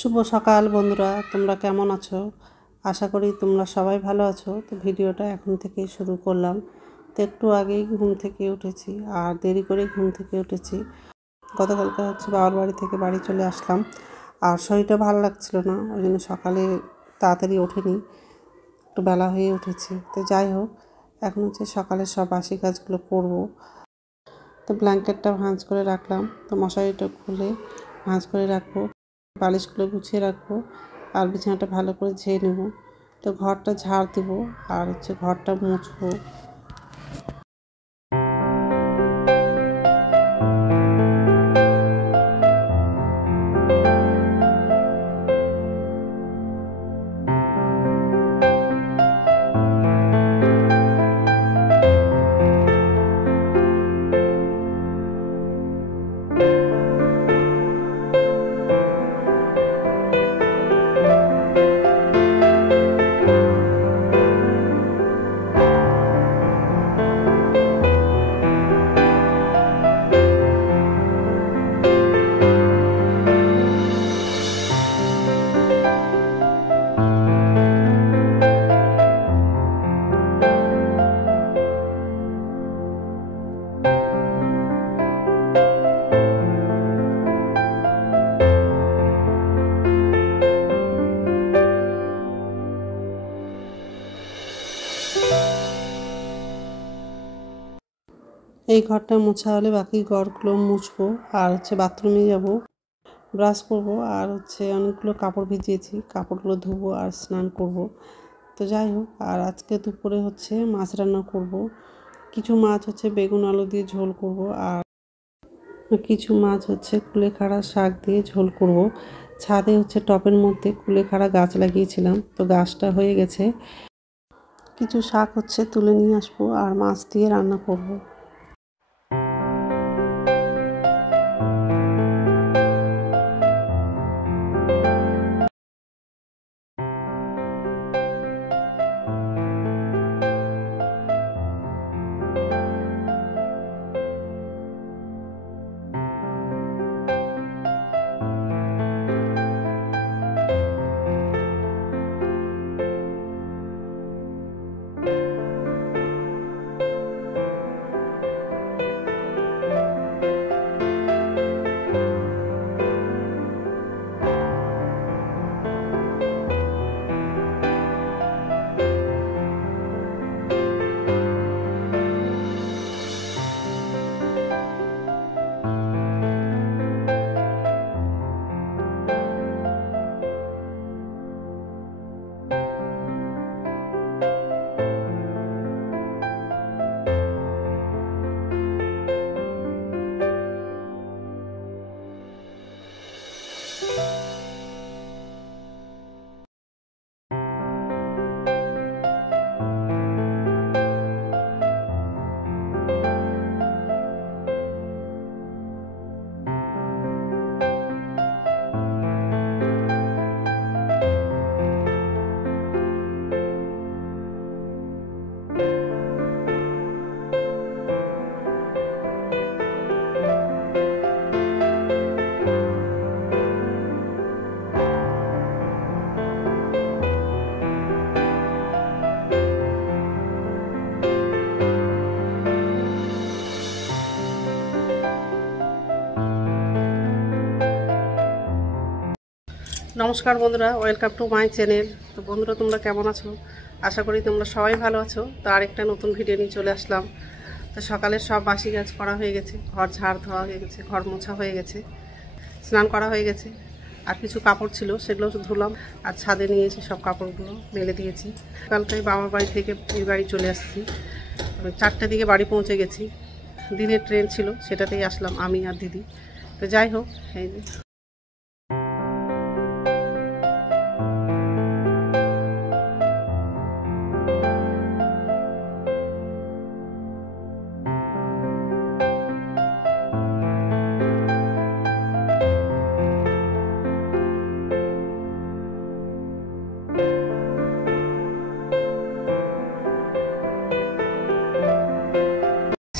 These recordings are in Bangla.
শুভ সকাল বন্ধুরা, তোমরা কেমন আছো? আশা করি তোমরা সবাই ভালো আছো। তো ভিডিওটা এখন থেকেই শুরু করলাম। তো একটু আগেই ঘুম থেকে উঠেছি আর দেরি করে ঘুম থেকে উঠেছি। গতকালকে বাবার বাড়ি থেকে বাড়ি চলে আসলাম আর শরীরটা ভালো লাগছিল না, ওই জন্য সকালে তাড়াতাড়ি ওঠেনি, একটু বেলা হয়ে উঠেছি। তো যাই হোক, এখন সকালের সব বাসি কাজগুলো করব। তো ব্ল্যাঙ্কেটটা ভাঁজ করে রাখলাম, তো মশারিটা খুলে ভাঁজ করে রাখবো, বালিশগুলো গুছিয়ে রাখবো আর বিছানাটা ভালো করে ঝেড়ে নেব। তো ঘরটা ঝাড় দেবো আর ঘরটা মুছবো। এই ঘরটা মোছা হলে বাকি ঘরগুলো মুছবো আর বাথরুমে যাব, ব্রাশ করব আর অনেকগুলো কাপড় ভিজিয়েছি, কাপড়গুলো ধুবো আর স্নান করব। তো যাই হোক, আর আজকে দুপুরে মাছ রান্না করব। কিছু মাছ বেগুন আলু দিয়ে ঝোল করব আর কিছু মাছ কুলেখাড়া শাক দিয়ে ঝোল করব। ছাদে টবের মধ্যে কুলেখাড়া গাছ লাগিয়েছিলাম, তো গাছটা হয়ে গেছে। কিছু শাক তুলে নিয়ে আসবো আর মাছ দিয়ে রান্না করব। নমস্কার বন্ধুরা, ওয়েলকাম টু মাই চ্যানেল। তো বন্ধুরা, তোমরা কেমন আছো? আশা করি তোমরা সবাই ভালো আছো। তো আরেকটা নতুন ভিডিও নিয়ে চলে আসলাম। তো সকালের সব বাসি কাজ করা হয়ে গেছে, ঘর ঝাড় দেওয়া হয়ে গেছে, ঘর মোছা হয়ে গেছে, স্নান করা হয়ে গেছে। আর কিছু কাপড় ছিল, সেগুলো ধুলাম আর ছাদে নিয়েছি, সব কাপড়গুলো মেলে দিয়েছি। কালকে বাবার বাড়ি থেকে এই বাড়ি চলে আসছি, 4টার দিকে বাড়ি পৌঁছে গেছি। দিনের ট্রেন ছিল, সেটাতেই আসলাম আমি আর দিদি। তো যাই হোক, এই যে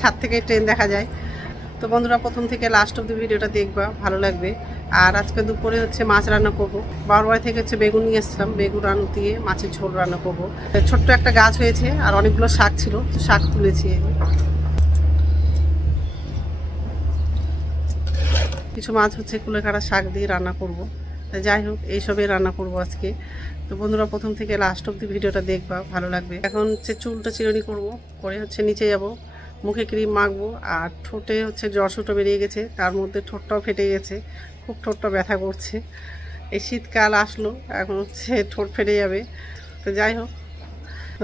ছাদ থেকে ট্রেন দেখা যায়। তো বন্ধুরা, প্রথম থেকে লাস্ট অব্দি ভিডিওটা দেখবা, ভালো লাগবে। আর আজকে দুপুরে হচ্ছে মাছ রান্না করবো। বারবার থেকে হচ্ছে বেগুন নিয়ে এসেছিলাম, বেগুন রান্না দিয়ে মাছের ঝোল রান্না করবো। ছোট্ট একটা গাছ হয়েছে আর অনেকগুলো শাক ছিল, শাক তুলেছি। কিছু মাছ হচ্ছে কুলেখাড়া শাক দিয়ে রান্না করব। যাই হোক, এইসবই রান্না করব আজকে। তো বন্ধুরা প্রথম থেকে লাস্ট অব্দি ভিডিওটা দেখবা, ভালো লাগবে। এখন হচ্ছে চুলটা চিরুনি করব, করে হচ্ছে নিচে যাব, মুখে ক্রিম মাখবো। আর ঠোঁটে হচ্ছে জ্বর বেরিয়ে গেছে, তার মধ্যে ঠোঁটটাও ফেটে গেছে, খুব ঠোঁটটা ব্যথা করছে। এই শীতকাল আসলো, এখন হচ্ছে ঠোঁট ফেটে যাবে। তো যাই হোক,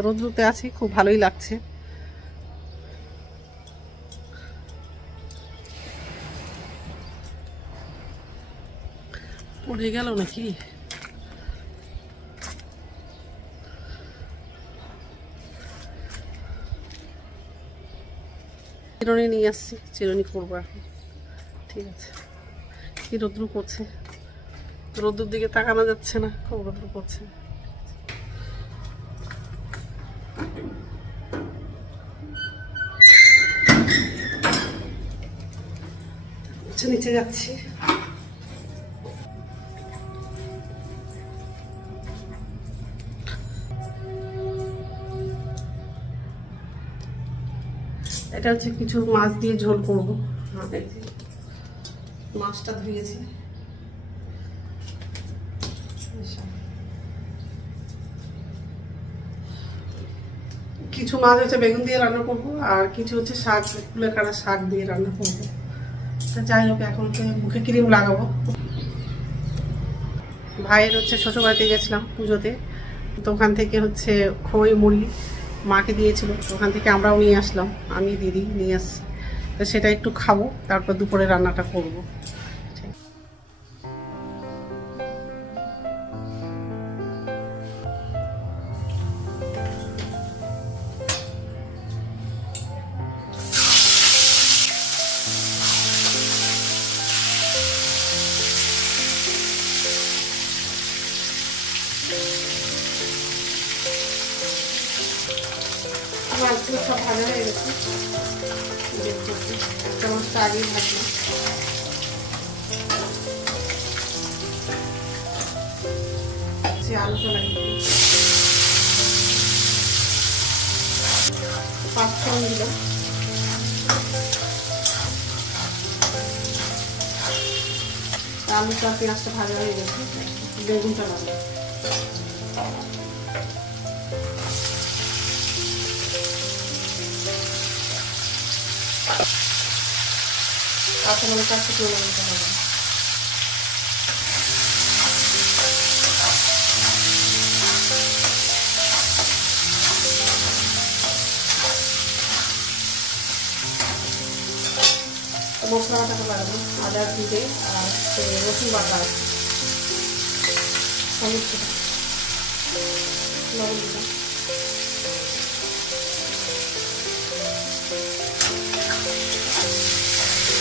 রোদ্রুতে আছি, খুব ভালোই লাগছে। পড়ে গেল নাকি? চিরুনি নিয়ে আসছি, চিরুনি করবো এখন। ঠিক আছে। কি রোদ্র করছে, রোদ্রের দিকে তাকানো যাচ্ছে না, খুব রোদ্র করছে। নিচে যাচ্ছি। এটা হচ্ছে কিছু মাছ দিয়ে ঝোল করবো। মাছটা ধুয়েছি, কিছু মাছ হচ্ছে বেগুন দিয়ে রান্না করবো, আর কিছু হচ্ছে শাক, কুলেখাড়া শাক দিয়ে রান্না করবো। তো যাই হোক, এখন মুখে ক্রিম লাগাবো। ভাইয়ের হচ্ছে শ্বশুরবাড়িতে গেছিলাম পুজোতে, তো ওখান থেকে হচ্ছে খই মুড়ি মাকে দিয়েছিল, ওখান থেকে আমরাও নিয়ে আসলাম, আমি দিদি নিয়ে আসছি। তো সেটা একটু খাবো, তারপর দুপুরে রান্নাটা করবো। মাছগুলো সব ভাজা হয়ে গেছে, একটা মাছটা আগেই ভাজলাম। আলুটা লাগিয়ে পাঁচফোড়ন দিলাম। আলুটা পেঁয়াজটা ভাজা হয়ে গেছে, বেগুনটা লাগাবো। কাঁচা লঙ্কা শুকনো লঙ্কা হবে। মশলা বাটাটা লাগাবো, আদা জিরে আর রসুন বাটা আছে, সমস্ত লবণ দিলাম।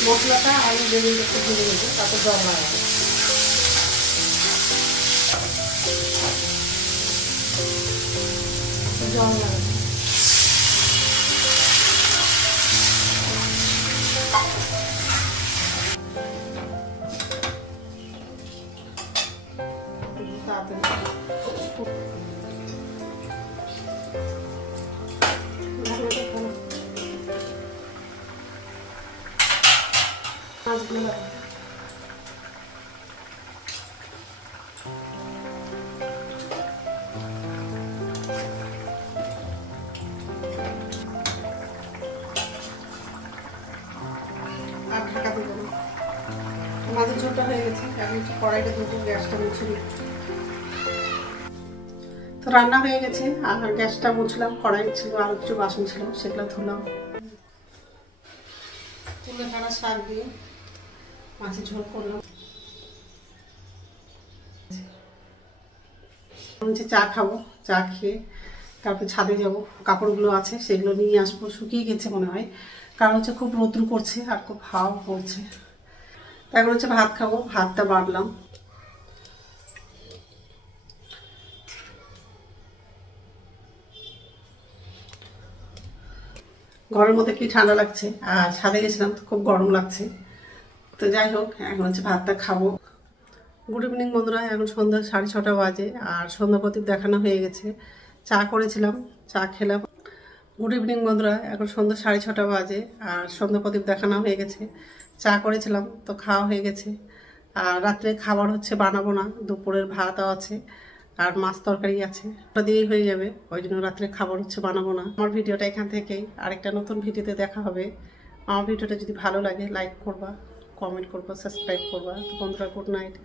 মশলাটা আলু বেগুন একটু ভেজে নেবো, তারপর জল লাগাবো। জল লাগাবো। মাছগুলো লাগাবো। আর ঢাকা দিয়ে দেবো। মাছের ঝোলটা হয়ে গেছে, এখন হচ্ছে কড়াইটা ধরবো, গ্যাসটা মুছে দিই। তো রান্না হয়ে গেছে, আর গ্যাসটা মুছলাম, কড়াই ছিল, আরও কিছু বাসন ছিল, সেগুলো ধুলাম। কুলেখাড়া শাক দিয়ে মাছের ঝোল করলাম। হচ্ছে চা খাবো, চা খেয়ে তারপর ছাদে যাব, কাপড়গুলো আছে সেগুলো নিয়ে আসবো, শুকিয়ে গেছে মনে হয়, কারণ হচ্ছে খুব রৌদ্র করছে আর খুব হাওয়া পড়ছে। তারপর হচ্ছে ভাত খাবো, ভাতটা বাড়লাম। ঘরের মধ্যে কি ঠান্ডা লাগছে, আর ছাদে গেছিলাম তো খুব গরম লাগছে। তো যাই হোক, এখন হচ্ছে ভাতটা খাবো, গুড ইভিনিং বন্ধুরা, এখন সন্ধ্যা 6:30 বাজে আর সন্ধ্যা প্রদীপ দেখানো হয়ে গেছে। চা করেছিলাম, চা খেলাম। গুড ইভিনিং বন্ধুরা, এখন সন্ধ্যা 6:30 বাজে আর সন্ধ্যা প্রদীপ দেখানো হয়ে গেছে। চা করেছিলাম তো খাওয়া হয়ে গেছে। আর রাত্রে খাবার হচ্ছে বানাবো না, দুপুরের ভাতও আছে আর মাছ তরকারি আছে, ওটা দিয়েই হয়ে যাবে। ওই জন্য রাত্রে খাবার হচ্ছে বানাবো না। আমার ভিডিওটা এখান থেকেই আরেকটা নতুন ভিডিওতে দেখা হবে। আমার ভিডিওটা যদি ভালো লাগে লাইক করবা, কমেন্ট করবা, সাবস্ক্রাইব করবা। তো বন্ধুরা, গুড নাইট।